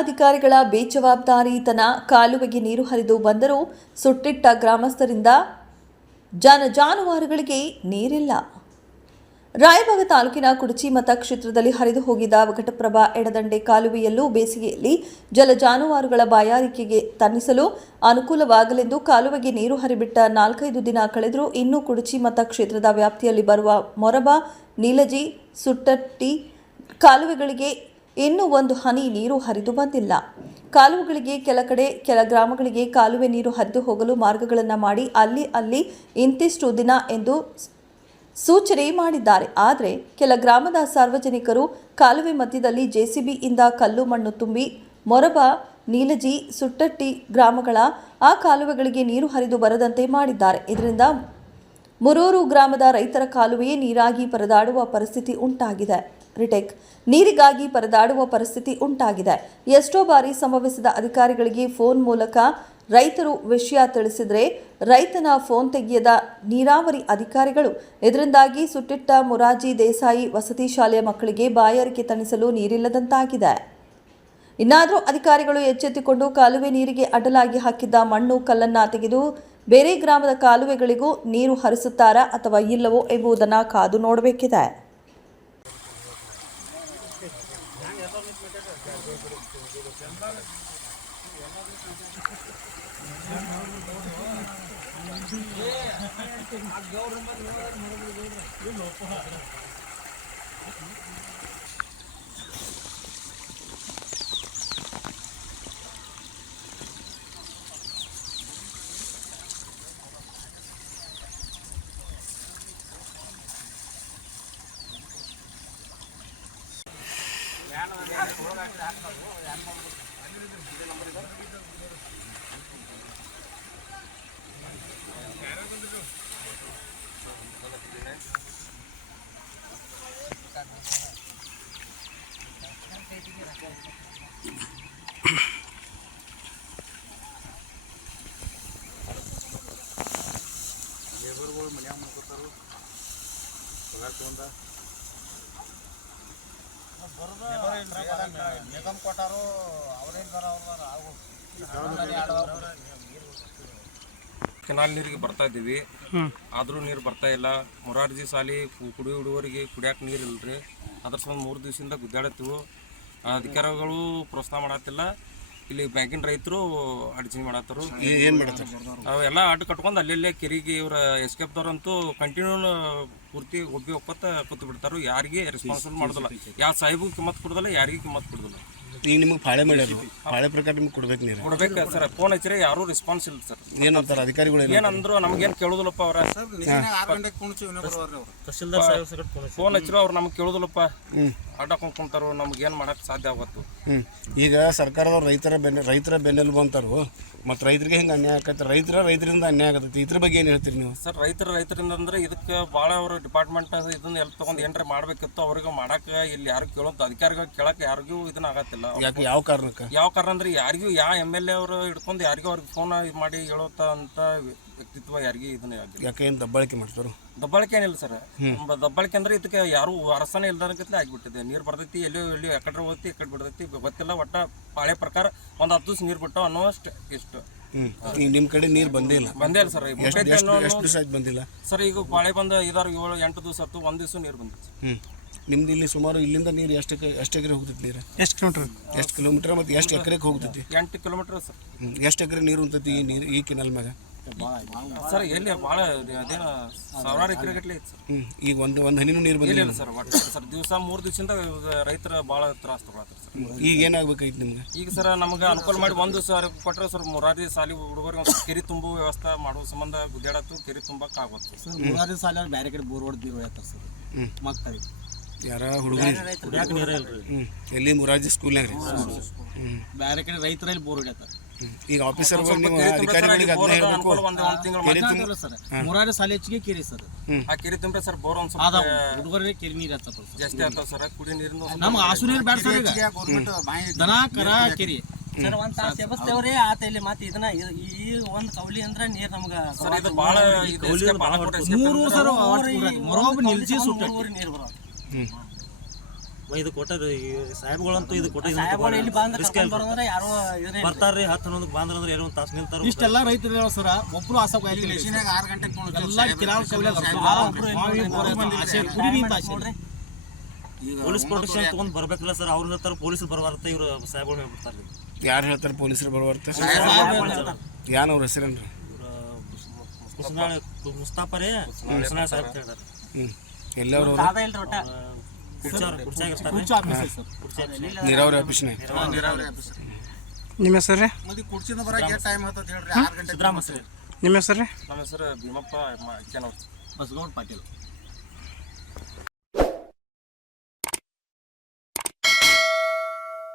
ಅಧಿಕಾರಿಗಳ ಬೇಜವಾಬ್ದಾರಿತನ, ಕಾಲುವೆಗೆ ನೀರು ಹರಿದು ಬಂದರೂ ಸುಟ್ಟಿಟ್ಟ ಗ್ರಾಮಸ್ಥರಿಂದ ಜಾನುವಾರುಗಳಿಗೆ ನೀರಿಲ್ಲ. ರಾಯಬಾಗ ತಾಲೂಕಿನ ಕುಡಚಿ ಮತಕ್ಷೇತ್ರದಲ್ಲಿ ಹರಿದು ಹೋಗಿದ್ದ ಘಟಪ್ರಭಾ ಎಡದಂಡೆ ಕಾಲುವೆಯಲ್ಲೂ ಬೇಸಿಗೆಯಲ್ಲಿ ಜಲ ಜಾನುವಾರುಗಳ ಬಾಯಾರಿಕೆಗೆ ತಣಿಸಲು ಅನುಕೂಲವಾಗಲೆಂದು ಕಾಲುವೆಗೆ ನೀರು ಹರಿಬಿಟ್ಟ 4-5 ದಿನ ಕಳೆದರೂ ಇನ್ನೂ ಕುಡಚಿ ಮತಕ್ಷೇತ್ರದ ವ್ಯಾಪ್ತಿಯಲ್ಲಿ ಬರುವ ಮೊರಬಾ, ನೀಲಜಿ, ಸುಟ್ಟಟ್ಟಿ ಕಾಲುವೆಗಳಿಗೆ ಇನ್ನೂ ಒಂದು ಹನಿ ನೀರು ಹರಿದು ಬಂದಿಲ್ಲ. ಕಾಲುವೆಗಳಿಗೆ ಕೆಲ ಗ್ರಾಮಗಳಿಗೆ ಕಾಲುವೆ ನೀರು ಹರಿದು ಹೋಗಲು ಮಾರ್ಗಗಳನ್ನು ಮಾಡಿ ಅಲ್ಲಿ ಇಂತಿಷ್ಟು ದಿನ ಎಂದು ಸೂಚನೆ ಮಾಡಿದ್ದಾರೆ. ಆದರೆ ಕೆಲ ಗ್ರಾಮದ ಸಾರ್ವಜನಿಕರು ಕಾಲುವೆ ಮಧ್ಯದಲ್ಲಿ ಜೆಸಿಬಿಯಿಂದ ಕಲ್ಲು ಮಣ್ಣು ತುಂಬಿ ಮೊರಬಾ, ನೀಲಜಿ, ಸುಟ್ಟಟ್ಟಿ ಗ್ರಾಮಗಳ ಆ ಕಾಲುವೆಗಳಿಗೆ ನೀರು ಹರಿದು ಬರದಂತೆ ಮಾಡಿದ್ದಾರೆ. ಇದರಿಂದ ಮುರೂರು ಗ್ರಾಮದ ರೈತರ ಕಾಲುವೆಯೇ ನೀರಾಗಿ ಪರದಾಡುವ ಪರಿಸ್ಥಿತಿ ಉಂಟಾಗಿದೆ. ನೀರಿಗಾಗಿ ಪರದಾಡುವ ಪರಿಸ್ಥಿತಿ ಉಂಟಾಗಿದೆ. ಎಷ್ಟೋ ಬಾರಿ ಸಂಭವಿಸಿದ ಅಧಿಕಾರಿಗಳಿಗೆ ಫೋನ್ ಮೂಲಕ ರೈತರು ವಿಷಯ ತಿಳಿಸಿದರೆ ರೈತನ ಫೋನ್ ತೆಗೆಯದ ನೀರಾವರಿ ಅಧಿಕಾರಿಗಳು. ಇದರಿಂದಾಗಿ ಸುಟ್ಟಿಟ್ಟ ಮೊರಾರ್ಜಿ ದೇಸಾಯಿ ವಸತಿ ಶಾಲೆಯ ಮಕ್ಕಳಿಗೆ ಬಾಯಾರಿಕೆ ತಣಿಸಲು ನೀರಿಲ್ಲದಂತಾಗಿದೆ. ಇನ್ನಾದರೂ ಅಧಿಕಾರಿಗಳು ಎಚ್ಚೆತ್ತುಕೊಂಡು ಕಾಲುವೆ ನೀರಿಗೆ ಅಡ್ಡಲಾಗಿ ಹಾಕಿದ್ದ ಮಣ್ಣು ಕಲ್ಲನ್ನು ತೆಗೆದು ಬೇರೆ ಗ್ರಾಮದ ಕಾಲುವೆಗಳಿಗೂ ನೀರು ಹರಿಸುತ್ತಾರಾ ಅಥವಾ ಇಲ್ಲವೋ ಎಂಬುದನ್ನು ಕಾದು ನೋಡಬೇಕಿದೆ. ಲೇಬರ್ಗಳು ಮನ್ಯಾಗ ಮಾಡ್ಕೊತಾರು ಪಗಾರ ತಗೊಂಡ ನಿಗಮ್ ಕೊಟ್ಟಾರು ಅವ್ರೇನು ಕೆನಾಲ್ ನೀರಿಗೆ ಬರ್ತಾ ಇದ್ದೀವಿ, ಆದರೂ ನೀರು ಬರ್ತಾ ಇಲ್ಲ. ಮೊರಾರ್ಜಿ ಶಾಲೆ ಕುಡಿಯೋ ಹುಡುಗರಿಗೆ ಕುಡಿಯಾಕ ನೀರು ಇಲ್ರಿ. ಅದ್ರ ಸಂಬಂಧ 3 ದಿವಸದಿಂದ ಗುದ್ದಾಡತ್ತೀವಿ. ಅಧಿಕಾರಿಗಳು ಪ್ರೋತ್ಸಾಹ ಮಾಡತ್ತಿಲ್ಲ. ಇಲ್ಲಿ ಬ್ಯಾಂಕಿನ ರೈತರು ಅಡಚಣೆ ಮಾಡತ್ತಾರು. ಏನು ಮಾಡತ್ತಾರೆ ಅವೆಲ್ಲ ಅಡ್ಡ ಕಟ್ಕೊಂಡು ಅಲ್ಲೆಲ್ಲೇ ಕೆರಿಗೆ ಇವ್ರ ಎಸ್ಕೇಪ್ದವ್ರಂತೂ ಕಂಟಿನ್ಯೂ ಪೂರ್ತಿ ಒಪ್ಪತ್ತ ಕೂತು ಬಿಡ್ತಾರು. ಯಾರಿಗೆ ರೆಸ್ಪಾನ್ಸಿಬಲ್ ಮಾಡೋದಿಲ್ಲ. ಯಾವ ಸಾಹಿಬು ಕಿಮ್ಮತ್ ಕೊಡೋದಿಲ್ಲ, ಯಾರಿಗೆ ಕಿಮ್ಮತ್ ಕೊಡೋದಿಲ್ಲ. ಈಗ ನಿಮಗೆ ಪಾಳೆ ಮಾಡ್ಯಾರ, ಪಾಳೆ ಪ್ರಕಾರ ನಿಮ್ಗೆ ಕೊಡ್ಬೇಕು ನೀರು ಕೊಡ್ಬೇಕು ಸರ್. ಫೋನ್ ಹಚ್ಚಿರಿ ಯಾರು ರೆಸ್ಪಾನ್ಸ್ ಇಲ್ಲ ಸರ್. ಏನಂತಾರೆ ಅಧಿಕಾರಿಗಳು? ಏನಂದ್ರು ನಮ್ಗೇನು ಕೇಳೋದಿಲ್ಲಪ್ಪ. ಅವ್ರ ಫೋನ್ ಹಚ್ಚಿರು ಅವ್ರು ನಮ್ಗೆ ಕೇಳೋದಿಲ್ಲಪ್ಪ. ಅಡ್ಡಾಕೊಂಡು ಕುಂತಾರು. ನಮ್ಗೇನು ಮಾಡಕ್ಕೆ ಸಾಧ್ಯ ಆಗುತ್ತೆ. ಈಗ ಸರ್ಕಾರದವ್ರು ರೈತರ ಬೆನ್ನೆಲುಬು ಅಂತಾರು. ಮತ್ತು ರೈತರಿಗೆ ಹೆಂಗೆ ಅನ್ಯಾಯ ಆಕೈತೆ? ರೈತರಿಂದ ಅನ್ಯಾಯ ಆಗತೈತಿ. ಇದ್ರ ಬಗ್ಗೆ ಏನು ಹೇಳ್ತೀರಿ ನೀವು? ಸರ್ ರೈತರಿಂದ ಅಂದ್ರೆ ಇದಕ್ಕೆ ಭಾಳ ಅವರು ಡಿಪಾರ್ಟ್ಮೆಂಟ್ ಇದನ್ನ ಎಲ್ಲಿ ತೊಗೊಂಡು ಏನಾರ ಮಾಡಬೇಕಿತ್ತು. ಅವ್ರಿಗೆ ಮಾಡಕ್ಕೆ ಇಲ್ಲಿ ಯಾರು ಕೇಳೋದು ಅಧಿಕಾರಿಗಳು ಕೇಳಕ್ಕೆ ಯಾರಿಗೂ ಇದನ್ನ ಆಗತ್ತಿಲ್ಲ. ಯಾಕೆ? ಯಾವ ಕಾರಣಕ್ಕೆ? ಯಾವ ಕಾರಣ ಅಂದ್ರೆ ಯಾರಿಗೂ ಯಾವ MLA ಅವರು ಹಿಡ್ಕೊಂಡು ಯಾರಿಗೂ ಅವ್ರಿಗೆ ಫೋನ್ ಮಾಡಿ ಹೇಳೋತ ಅಂತ ವ್ಯಕ್ತಿತ್ವ ಯಾರಿಗೂ ಇದನ್ನ ಯಾಕೆ ಏನು ದಬ್ಬಾಳಿಕೆ ಮಾಡ್ತಾರು? ದಬ್ಬಾಳಿಕೆ ಏನಿಲ್ಲ ಸರ್. ದಬ್ಬಾಳಿಕೆ ಅಂದ್ರೆ ಇದಕ್ಕೆ ಯಾರು ಅರಸನೇ ಇಲ್ದಾರಗತ್ಲೆ ಆಗಿಬಿಟ್ಟಿದೆ. ನೀರು ಬರ್ತೈತಿ, ಎಲ್ಲಿ ಎಕಡೆ ಹೋಗ್ತಿ ಎಕಡೆ ಬಿಡ್ತೈತಿ ಗೊತ್ತಿಲ್ಲ. ಒಟ್ಟ ಪಾಳೆ ಪ್ರಕಾರ ಒಂದು 10 ದಿವಸ ನೀರು ಬಿಟ್ಟು ಅನ್ನೋಷ್ಟು ಎಷ್ಟು ನಿಮ್ಮ ಕಡೆ ನೀರು ಬಂದೇ ಇಲ್ಲ ಸರ್. ಎಷ್ಟು ದಿವಸ ಆಯ್ತು ಬಂದಿಲ್ಲ ಸರ್? ಈಗ ಪಾಳೆ ಬಂದ 7-8 ದಿವಸ ಆಯ್ತು. 1 ದಿವಸ ನೀರು ಬಂದಿತ್ತು. ನಿಮ್ದು ಇಲ್ಲಿ ಸುಮಾರು ಇಲ್ಲಿಂದ ನೀರು ಎಷ್ಟು ಎಕರೆ ಹೋಗ್ತೈತಿ? ನೀರು ಎಷ್ಟು ಕಿಲೋಮೀಟರ್ ಮತ್ತು ಎಷ್ಟು ಎಕರೆಗೆ ಹೋಗ್ತೈತಿ? 8 ಕಿಲೋಮೀಟರ್ ಸರ್. ಎಷ್ಟು ಎಕರೆ ನೀರು ಉಂತೈತಿ ಈ ಕೆನಾಲ್ ಮ್ಯಾಗ? ಸರ್ ಎಲ್ಲಿ ಭಾಳ ಅದೇನು ಸಾವಿರಾರು ಎಕರೆ ಗಟ್ಟಲೆ ಐತೆ ಸರ್. ಈಗ ಒಂದು ಹನಿನೂ ನೀರು ಬಂದಿಲ್ಲ ಸರ್. ಒಟ್ಟು ಸರ್ 3 ದಿವಸದಿಂದ ರೈತರ ಭಾಳ ತ್ರಾಸ ತಗೊಳತ್ತಾರೆ ಸರ್. ಈಗ ಏನಾಗಬೇಕೈತಿ ನಿಮ್ಗೆ? ಈಗ ಸರ್ ನಮ್ಗೆ ಅನುಕೂಲ ಮಾಡಿ 1 ದಿವಸ ಕೊಟ್ಟರೆ ಸರ್ ಮೊರಾರ್ಜಿ ಶಾಲೆ ಹುಡುಗರಿಗೆ ಒಂದು ಕೆರೆ ತುಂಬು ವ್ಯವಸ್ಥೆ ಮಾಡೋ ಸಂಬಂಧ ಗುದ್ದಾಡತ್ತು. ಕೆರೆ ತುಂಬಕ್ಕೆ ಆಗುತ್ತೆ ಸರ್. ಮೊರಾರ್ಜಿ ಶಾಲೆ ಬೇರೆ ಕಡೆ ಬೋರ್ ಹೊಡೆದು ನೀರು ಹೋಗ್ತಾರೆ ಸರ್. ಮಕ್ಕಳಿಗೆ ಯಾರ ಹುಡುಗರು ಎಲ್ಲಿ ಮೊರಾರ್ಜಿ ಸ್ಕೂಲ್ನಾಗ ರೀ? ಬೇರೆ ಕಡೆ ರೈತರಲ್ಲಿ ಬೋರ್ ಹೊಡ್ಯಾತಾರೆ. ಈಗ ಆಫೀಸರ್ ನೀವು ಅಧಿಕಾರಿಗಳಿಗೆ ಅದನ್ನ ಹೇಳ್ಬೇಕು. ಮೊರಾರ್ಜಿ ಶಾಲೆ ಹೆಚ್ಚಿಗೆ ಕೆರೆ ಸರ್. ಆ ಕೆರೆ ತುಂಬ ಸರ್ ಬೋರ್ ಒಂದು ಹುಡುಗರಿಗೆ ಕೆರೆ ನೀರು ಹತ್ತದ ಜಾಸ್ತಿ ಆಗ್ತಾವ ಸರ್. ಕುಡಿಯೋ ನೀರಿನ ನಮ್ಗೆ ಆಸು ನೀರು ಬೇಡ ಸರ್. ಈಗ ದನ ಕರ ಕೆರೆ ಸರ್ ಒಂದು ತಾಸು ಎಬಸ್ತೇವ್ರಿ ಆತ ಇಲ್ಲಿ ಮತ್ತೆ ಇದನ್ನ ಈ ಒಂದು ಕೌಲಿ ಅಂದ್ರೆ ನೀರು ನಮ್ಗೆ ಸರ್ ಇದು ಭಾಳ ಮೂರು ಸರ್ ಮೊರಬ್ ನಿಲ್ಸಿ ಸುಟ್ಟ ನೀರು ಬರೋದು. ಇದು ಕೊಟ್ಟರು ಸಾಹೇಬ್ಗಳಂತೂ ಇದು ಕೊಟ್ಟ ಸಾಹೇಬ್ಗಳು ಇಲ್ಲಿ ಬಂದು ಕರ್ಕೊಂಡ್ ಬರೋದ್ರೆ ಯಾರೋ ಇದನ್ನೇ ಬರ್ತಾರ್ರಿ 10-11 ಬಂದ್ರಂದ್ರೆ ಏನೋ ಒಂದು ತಾಸು ನಿಲ್ತಾರ. ಇಷ್ಟೆಲ್ಲ ರೈತರು ಸರ ಒಬ್ರು ಆಸೆ ಮಿಷಿನಾಗ 6 ಗಂಟೆಗೆ ಎಲ್ಲ ಕಿರಾಣಿ ಕೌಲೆ ಪೊಲೀಸ್ ಪ್ರೊಟೆಕ್ಷನ್ ತಗೊಂಡ್ ಬರ್ಬೇಕಲ್ಲ ಸರ್, ಅವ್ರ ಹೇಳ್ತಾರೆ ಪೊಲೀಸರು ಬರಬಾರ್ದು, ಇವ್ರು ಸಾಹೇಬ್ಗಳು ಹೇಳ್ಬಿಡ್ತಾರೆ. ಯಾರು ಹೇಳ್ತಾರೆ ಪೊಲೀಸರು ಬರುವರ್ತೆ? ಯಾನ್ ಅವ್ರ ಹೆಸರೇನ್ರಿ? ಮುಸ್ತಾಫರೇ ಮುಸ್ನಾಳ್ ಸಾಹೇಬ್ ಅಂತ ಹೇಳ್ತಾರೆ. ಎಲ್ಲವ್ರು ಸಾದ ಇಲ್ರಿ ಒಟ್ಟ ನೀರಾವರಿ ಆಫೀಸ್ನೇ. ನಿಮ್ಮ ಹೆಸರು ರೀ? ಕುರ್ಚಿನ ಬರಕ್ಕೆ ಎಷ್ಟು ಟೈಮ್ ಆಗ್ತದೆ ಹೇಳ್ರಿ? 6 ಗಂಟೆ. ನಿಮ್ಮ ಹೆಸರು ರೀ? ನಮ್ಮ ಹೆಸರು ಭೀಮಪ್ಪ ಅಕ್ಕೇನವ್ರು. ಬಸಗೌಡ ಪಾಟೀಲ್.